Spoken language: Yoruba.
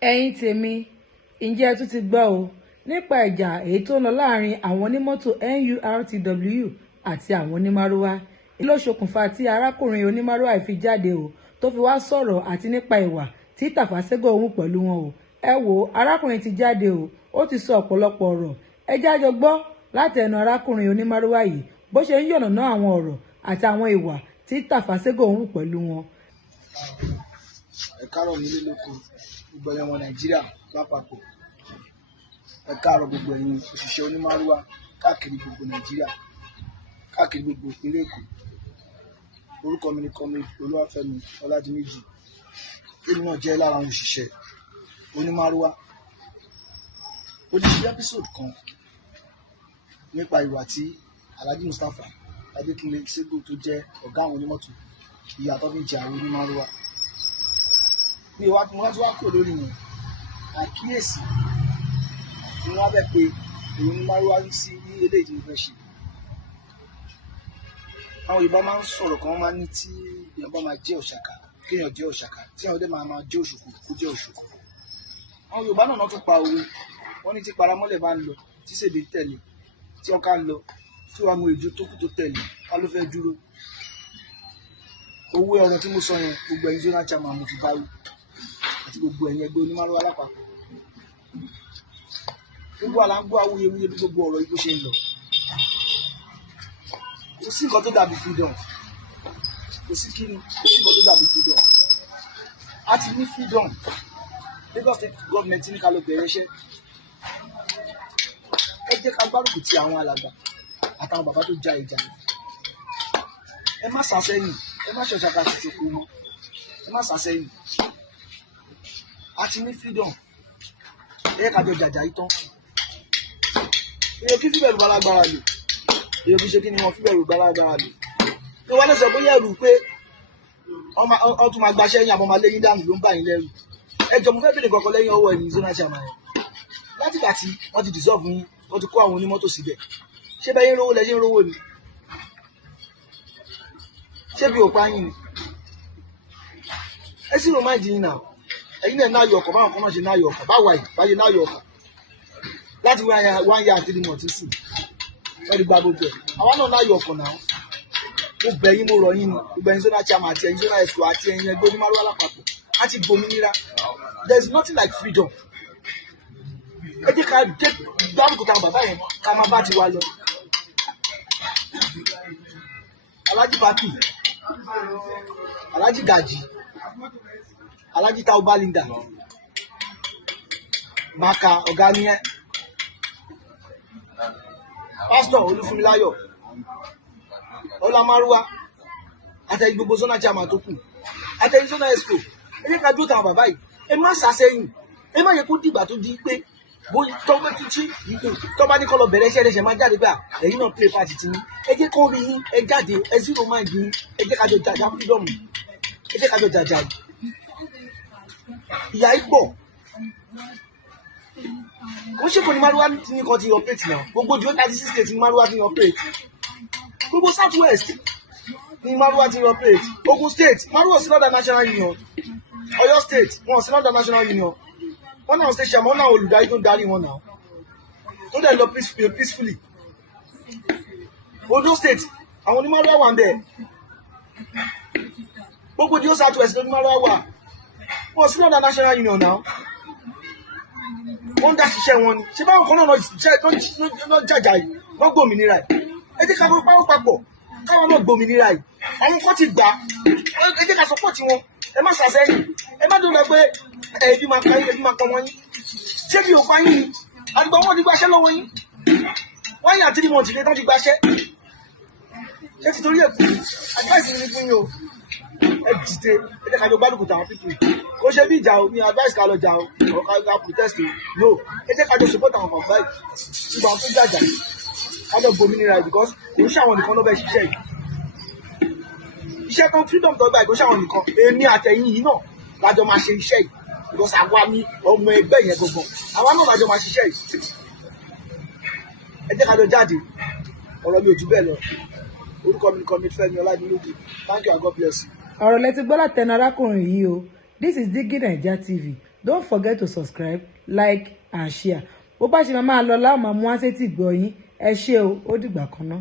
ẹ̀yin tèmi ǹjẹ́ ẹ tún ti gbọ́ o nípa ìjà èyí tó ń lọ láàrin àwọn onímọ́tò nurtw àti àwọn onímárúwá. èyí ló ṣokùnfà tí arákùnrin onímárúwá fi jáde o tó fi wá sọ̀rọ̀ àti nípa ìwà tí Tafa Sego hù pẹ̀lú wọn o. ẹ wo arákùnrin ti jáde o, ó ti sọ ọ̀pọ̀lọpọ̀ ọ̀rọ̀. ẹ jájọ gbọ́ láti ẹnu arákùnrin onímárúwá yìí bó ṣe ń yànnàná àwọn ọ̀rọ̀ àti àwọn ìwà tí Tafa Sego hù pẹ̀lú wọn. Ẹ káàárọ̀ nílé lóko gbogbo ẹ̀yin ọmọ Nàìjíríà lápapọ̀. Ẹ káàárọ̀ gbogbo ẹ̀yin òṣìṣẹ́ onímárúwá káàkiri gbogbo Nàìjíríà, káàkiri gbogbo ìpínlẹ̀ Èkó. Orúkọ mi ni Kọ́mi Olúwafẹ́mi Ọládìméjì. Èmi náà jẹ́ lára àwọn òṣìṣẹ́ onímárúwá. Ó ti ṣe ẹ́písòdù kan nípa ìwà tí Alhaji Mustapha Adékúnlé Sego tó jẹ́ ọ̀gá àwọn onímọ́tò ìyàtọ̀ fi jẹ àwọn onímárúwá. Mi ò wá tí mo wá tí wá kúrò lórí yẹn àkíyèsí ni wọ́n bẹ̀ pé èyí onímárúwá sí ní eléyìí tí mo fẹ́ ṣe. Àwọn Yorùbá máa ń sọ̀rọ̀ kan, wọ́n máa ń ní tí èèyàn bá máa jẹ́ òṣàkà kéèyàn jẹ́ òṣàkà, tí àwọn ọdẹ máa jẹ́ òṣùkù kó jẹ́ òṣùkù. Àwọn Yorùbá náà tún pa òwe, wọ́n ní tí paramọ́lẹ̀ bá ń lọ tí sèbè tẹ̀lé, tí ọká ń lọ tí wàá mú ìjó tó kù tó tẹ̀lé ká ló fẹ́ dúró. Owó ọ̀rọ̀ tí mo sọ yẹn gbogbo ẹ̀yin zona chairman mo fi báwí àti gbogbo ẹ̀yin ẹgbẹ́ onímárúwá lápapọ̀. Gbogbo àlà ń gbọ́ awuyewuye bí gbogbo ọ̀rọ̀ yìí bó ṣe ń lọ. Kò sí nǹkan tó dàbí freedom, kò sí kíni, kò sí nǹkan tó dàbí freedom. A ti ní freedom. Lagos state government ní ká lọ bẹ̀rẹ̀ iṣẹ́. Ẹ jẹ́ ká gbárùkù ti àwọn alàgbà àtàwọn bàbá tó ja ìjà yìí. Ẹ má sàsẹ́yìn, ẹ má ṣọ̀ṣàkà ṣoṣoko mọ́, ẹ má sàsẹ́yìn. A ti ní freedom. Ẹ yẹ ká jọ jàjà yìí tán. Èèyàn kí fíbẹ̀rù balágbára lò, èèyàn kí ṣe kí ni wọ́n fíbẹ̀rù balágbára lò. Ní wọ́n lẹ́sẹ̀ bóyá ẹ̀rù pé wọ́n tún máa gbaṣẹ́ yín àbọ̀ máa léyìn dànù ló ń bà yín lẹ́rù. Ẹ jọ mo fẹ́ bèrè kankan lẹ́yìn ọwọ́ ẹ̀yìn zona chairman yẹn. Láti ìgbà tí wọ́n ti dissolve yín, wọ́n ti kó àwọn onímọ́tò síbẹ̀. Ṣé bẹ́ẹ̀ yín rówó lẹ ṣe ń rówó ni? Ṣé bí ò pa yín ni? Ẹ sì rò máa dín yín náà. Ẹ̀yin náà náà yọ ọkọ̀ báwọn kan náà ṣe náà yọ ọkọ̀ báwa yìí báyé náà yọ ọkọ̀. Láti 1 year and 3 months sí wọ́n ti gba gbogbo ẹ̀. Àwa náà náà yọ ọkọ̀ náà. Mo bẹ̀ yín, mo rọ̀ yín ni. Gbogbo ẹ̀yin zona chairman àti ẹ̀yin zona exco àti ẹ̀yin ẹgbẹ́ onímárúwá lápapọ̀. A ti gbòmìnira. There is nothing like freedom. Ẹ jẹ́ ká jẹ́ gbárùkù táwọn bàbá yẹn ká máa bá ti wá lọ. Alhaji Baki, Alhaji Gaji, Alhaji Taubalinda, Maka ọ̀gá ni ẹ́, Pásítọ̀ Olúfúnmiláyọ̀, Ọlámárúwá, àtẹ̀yìn gbogbo zona chairman tó kù, àtẹ̀yìn zona exco. Ẹ jẹ́ ká dúró táwọn bàbá yìí. Ẹ má sàsẹ́yìn, ẹ má yẹ kó dìgbà tó di pé tọ́gbẹ́ títí tọ́ba ní kọ́ lọ bẹ̀rẹ̀ iṣẹ́ ẹ̀ṣẹ̀ máa jáde gbà ẹ̀yin náà play party ti ní. Ẹ jẹ́ kó rí yín, ẹ jáde, ẹ zero mind yín, ẹ jẹ́ ká jọ jàjà freedom, ẹ jẹ́ ká jọ jàjà yìí. Ìyá yìí pọ̀. Wọ́n ṣe kò ní márúwá tí ní kan ti operate náà. Gbogbo ìdíwọ́ 36 states ní márúwá ti ní operate. Gbogbo south west ní márúwá ti ní operate. Ogun state márúwá sí lọ́dà national union. Ọ̀yọ́ state wọn sí lọ́dà national union. Wọ́n náà ṣe ṣàmọ́ náà olùdarí tó darí wọn náà tó dẹ̀ lọ peacefully. Ondo state àwọn onímọ̀lúwà wà ń bẹ̀. Gbogbo di ó south west ní onímọ̀lúwà wà. Wọ́n sí lọ́dà national union náà. Wọ́n ń dá ṣiṣẹ́ wọn ni. Ṣé báwọn kan náà jàjà yìí wọ́n gbòmìnira yìí? Ẹ jẹ́ ká fọ́ pàwọ́ papọ̀ káwọn náà gbòmìnira yìí. Àwọn kan ti gbà. Ẹ jẹ́ ká support wọn. Ẹ má sàsẹ́yìn. Ẹ má dùn lọ pé ẹbí máa pa yín, ẹbí máa pa wọ́n yín. Ṣé bí ò pa yín ni? Àgbà wọn ti gbaṣẹ́ lọ́wọ́ yín. 1 year and 3 months lè tán ti gbaṣẹ́. Ṣé ti torí ẹ̀kú? Advice mi ni fún yín o. Ẹ dìde, ẹ jẹ́ ká jọ gbárùkù tàwọn pípì. Kò ṣe bí ìjà o, ní advice ká lọ jà o, or ká protest o. No, ẹ jẹ́ ká jọ support àwọn bàbá yìí. Nígbà tó jàjà yìí, ká jọ gbòmìnira yìí because kò ń ṣàwọn nìkan ló fẹ́ ṣiṣẹ́ yìí. Iṣẹ́ kan freedom tó gbà kò ń ṣàwọn nìkan. Èmi àtẹ̀yìn yìí náà lájọ máa ṣe iṣẹ́ yìí. Because àwa ní ọmọ ẹgbẹ́ yẹn gbogbo. Àwa náà lájọ máa ṣiṣẹ́ yìí. Ẹ jẹ́ ká jọ jáde. Ọ̀rọ̀ mi ò jù bẹ́ẹ̀ lọ. Orúkọ mi ni Kọ́mi Fẹ́mi Ọládìméjì. Thank you and God bless you. ọ̀rọ̀ lẹ ti gbọ́ látẹnu arákùnrin yìí o. This is DIGINAIJA TV. Don't forget to subscribe, like and share. Bó bá ṣe máa lọ láwọn máa mú wá sétí ìgbọ́ yín. Ẹ ṣé o, ó dìgbà kan náà.